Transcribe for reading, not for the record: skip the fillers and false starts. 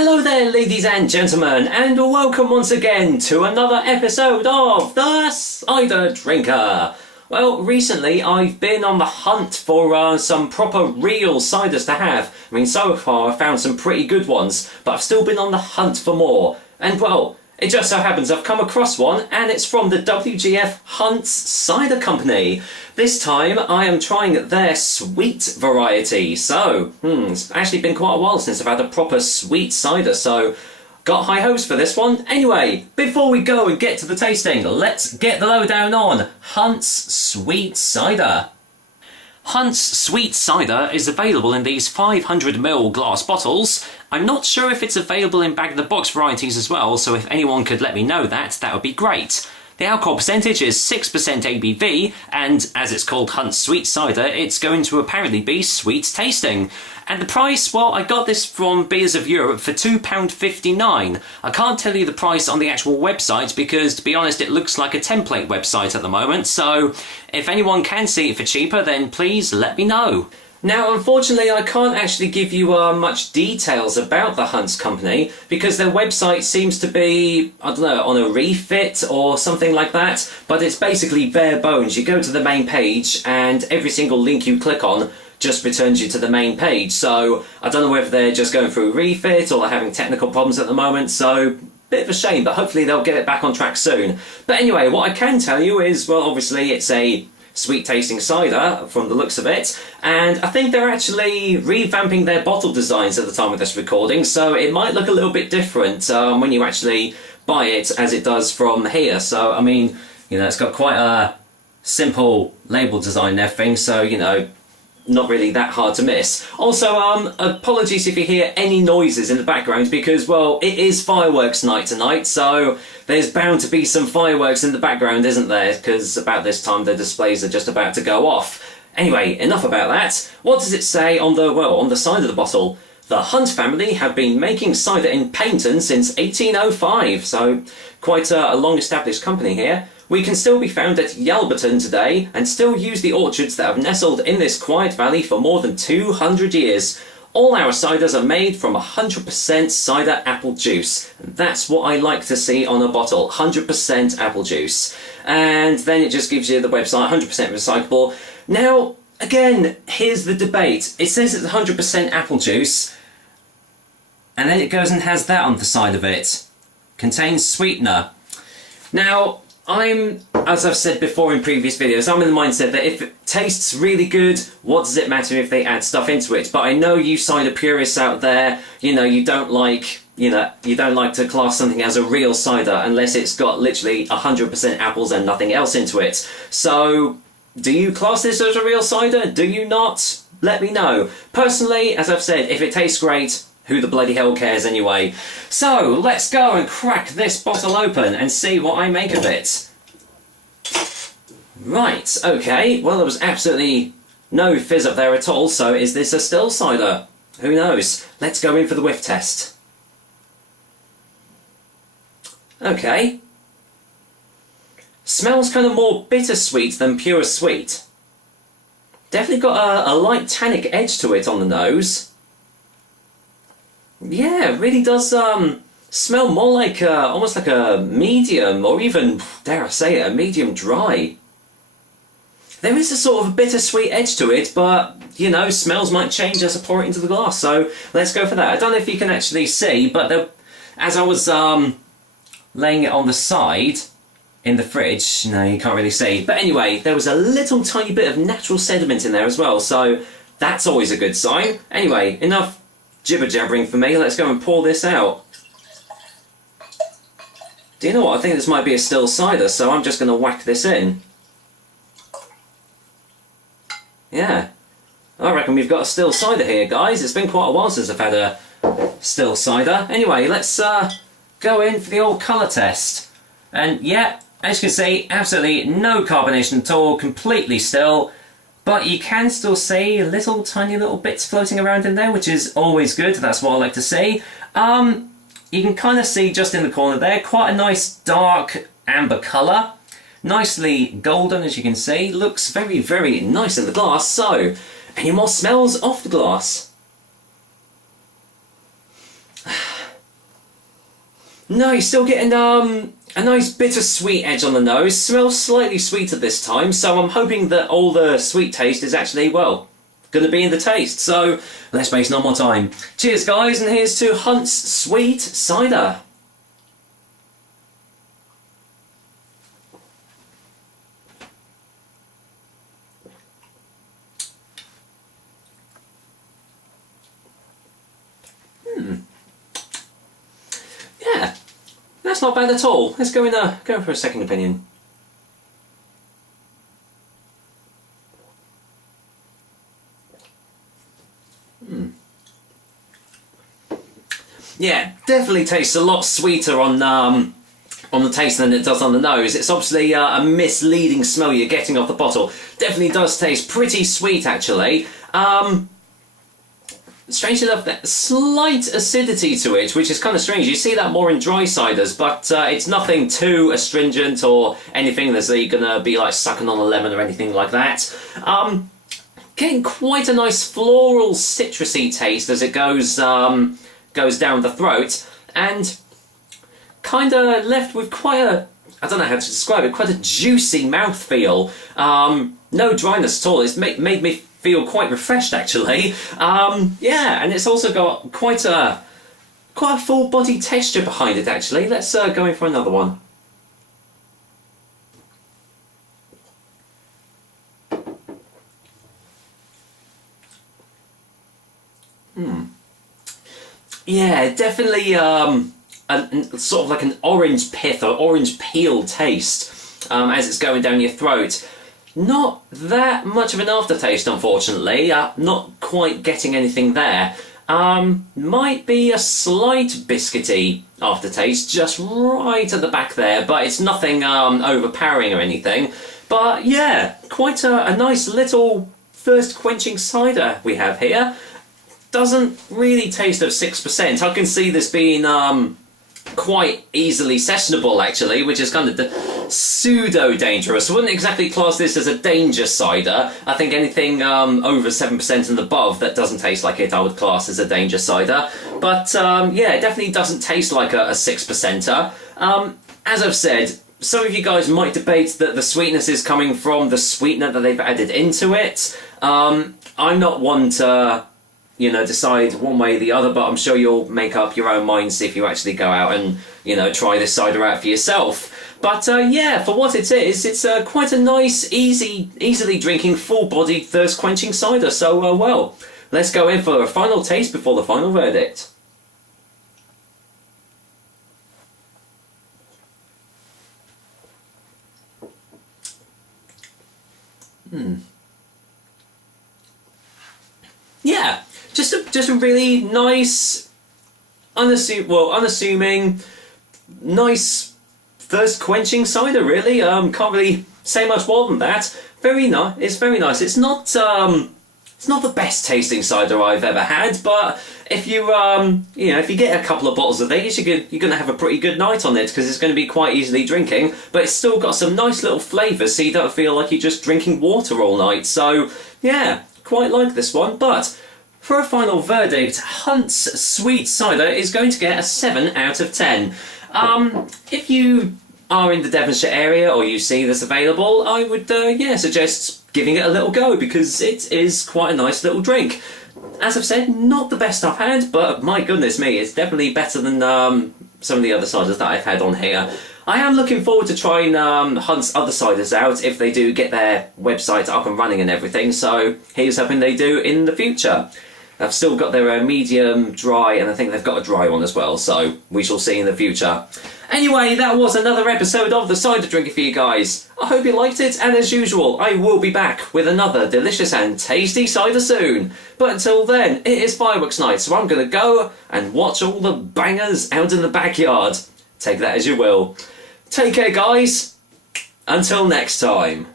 Hello there, ladies and gentlemen, and welcome once again to another episode of The Cider Drinker. Well, recently I've been on the hunt for some proper real ciders to have. I mean, so far I've found some pretty good ones, but I've still been on the hunt for more. And well, it just so happens I've come across one, and it's from the WGF Hunt Cider Company. This time I am trying their sweet variety. So, it's actually been quite a while since I've had a proper sweet cider, so got high hopes for this one. Anyway, before we go and get to the tasting, let's get the lowdown on Hunt's Sweet Cider. Hunt's Sweet Cider is available in these 500ml glass bottles. I'm not sure if it's available in bag-in-the-box varieties as well, so if anyone could let me know that would be great. The alcohol percentage is 6% ABV, and as it's called Hunt's Sweet Cider, it's going to apparently be sweet tasting. And the price, well, I got this from Beers of Europe for £2.59. I can't tell you the price on the actual website because, to be honest, it looks like a template website at the moment, so if anyone can see it for cheaper, then please let me know. Now, unfortunately, I can't actually give you much details about the Hunt's company because their website seems to be, I don't know, on a refit or something like that, but it's basically bare bones. You go to the main page and every single link you click on just returns you to the main page. So I don't know whether they're just going through a refit or they're having technical problems at the moment, so bit of a shame, but hopefully they'll get it back on track soon. But anyway, what I can tell you is, well, obviously it's a sweet tasting cider from the looks of it, and I think they're actually revamping their bottle designs at the time of this recording, so it might look a little bit different when you actually buy it as it does from here. So I mean, you know, it's got quite a simple label design and everything, so you know, not really that hard to miss. Also, apologies if you hear any noises in the background because, well, it is fireworks night tonight, so there's bound to be some fireworks in the background, isn't there? Because about this time the displays are just about to go off. Anyway, enough about that. What does it say on the side of the bottle? The Hunt family have been making cider in Paynton since 1805, so quite a long-established company here. We can still be found at Yalberton today and still use the orchards that have nestled in this quiet valley for more than 200 years. All our ciders are made from 100% cider apple juice. And that's what I like to see on a bottle, 100% apple juice. And then it just gives you the website, 100% recyclable. Now, again, here's the debate. It says it's 100% apple juice, and then it goes and has that on the side of it. Contains sweetener. Now, as I've said before in previous videos, I'm in the mindset that if it tastes really good, what does it matter if they add stuff into it? But I know you cider purists out there, you know, you don't like to class something as a real cider unless it's got literally 100% apples and nothing else into it. So, do you class this as a real cider? Do you not? Let me know. Personally, as I've said, if it tastes great, who the bloody hell cares anyway? So, let's go and crack this bottle open and see what I make of it. Right, okay, well there was absolutely no fizz up there at all, so is this a still cider? Who knows? Let's go in for the whiff test. Okay. Smells kind of more bittersweet than pure sweet. Definitely got a light tannic edge to it on the nose. Yeah, it really does smell more like almost like a medium, or even, dare I say it, a medium dry. There is a sort of a bittersweet edge to it, but, you know, smells might change as I pour it into the glass, so let's go for that. I don't know if you can actually see, but as I was laying it on the side in the fridge, no, you can't really see, but anyway, there was a little tiny bit of natural sediment in there as well, so that's always a good sign. Anyway, enough jibber-jabbering for me, let's go and pour this out. Do you know what, I think this might be a still cider, so I'm just going to whack this in. Yeah, I reckon we've got a still cider here, guys. It's been quite a while since I've had a still cider. Anyway, let's go in for the old colour test. And yeah, as you can see, absolutely no carbonation at all, completely still. But you can still see little tiny little bits floating around in there, which is always good. That's what I like to see. You can kind of see just in the corner there, quite a nice dark amber colour. Nicely golden, as you can see. Looks very, very nice in the glass. So, any more smells off the glass? No, you're still getting a nice bittersweet edge on the nose. Smells slightly sweeter this time, so I'm hoping that all the sweet taste is actually, well, going to be in the taste. So let's waste no more time. Cheers, guys, and here's to Hunt's Sweet Cider. Yeah, that's not bad at all. Let's go for a second opinion. Yeah, definitely tastes a lot sweeter on the taste than it does on the nose. It's obviously a misleading smell you're getting off the bottle. Definitely does taste pretty sweet, actually. Strangely enough, that slight acidity to it, which is kind of strange. You see that more in dry ciders, but it's nothing too astringent or anything that's going to be like sucking on a lemon or anything like that. Getting quite a nice floral citrusy taste as it goes down the throat, and kind of left with quite a, I don't know how to describe it, quite a juicy mouthfeel. No dryness at all. It's made me feel quite refreshed, actually. Yeah, and it's also got quite a full body texture behind it, actually. Let's go in for another one. Yeah, definitely sort of like an orange pith or orange peel taste as it's going down your throat. Not that much of an aftertaste, unfortunately. Not quite getting anything there. Might be a slight biscuity aftertaste, just right at the back there, but it's nothing overpowering or anything. But yeah, quite a nice little thirst quenching cider we have here. Doesn't really taste of 6%. I can see this being quite easily sessionable, actually, which is kind of pseudo-dangerous. I wouldn't exactly class this as a danger cider. I think anything over 7% and above that doesn't taste like it, I would class as a danger cider. But yeah, it definitely doesn't taste like a 6%er. As I've said, some of you guys might debate that the sweetness is coming from the sweetener that they've added into it. I'm not one to, you know, decide one way or the other, but I'm sure you'll make up your own minds if you actually go out and, you know, try this cider out for yourself. But yeah, for what it is, it's quite a nice, easily drinking, full-bodied, thirst-quenching cider. So, well, let's go in for a final taste before the final verdict. Yeah. Just a really nice, unassuming, nice thirst-quenching cider. Really, can't really say much more than that. Very nice. It's very nice. It's not the best tasting cider I've ever had, but if you you know, if you get a couple of bottles of these, you're going to have a pretty good night on it because it's going to be quite easily drinking. But it's still got some nice little flavours, so you don't feel like you're just drinking water all night. So yeah, quite like this one, but. For a final verdict, Hunt's Sweet Cider is going to get a 7 out of 10. If you are in the Devonshire area or you see this available, I would yeah, suggest giving it a little go because it is quite a nice little drink. As I've said, not the best I've had, but my goodness me, it's definitely better than some of the other ciders that I've had on here. I am looking forward to trying Hunt's other ciders out if they do get their website up and running and everything, so here's hoping they do in the future. I've still got their medium dry, and I think they've got a dry one as well, so we shall see in the future. Anyway, that was another episode of The Cider Drinker for you guys. I hope you liked it, and as usual, I will be back with another delicious and tasty cider soon. But until then, it is fireworks night, so I'm going to go and watch all the bangers out in the backyard. Take that as you will. Take care, guys. Until next time.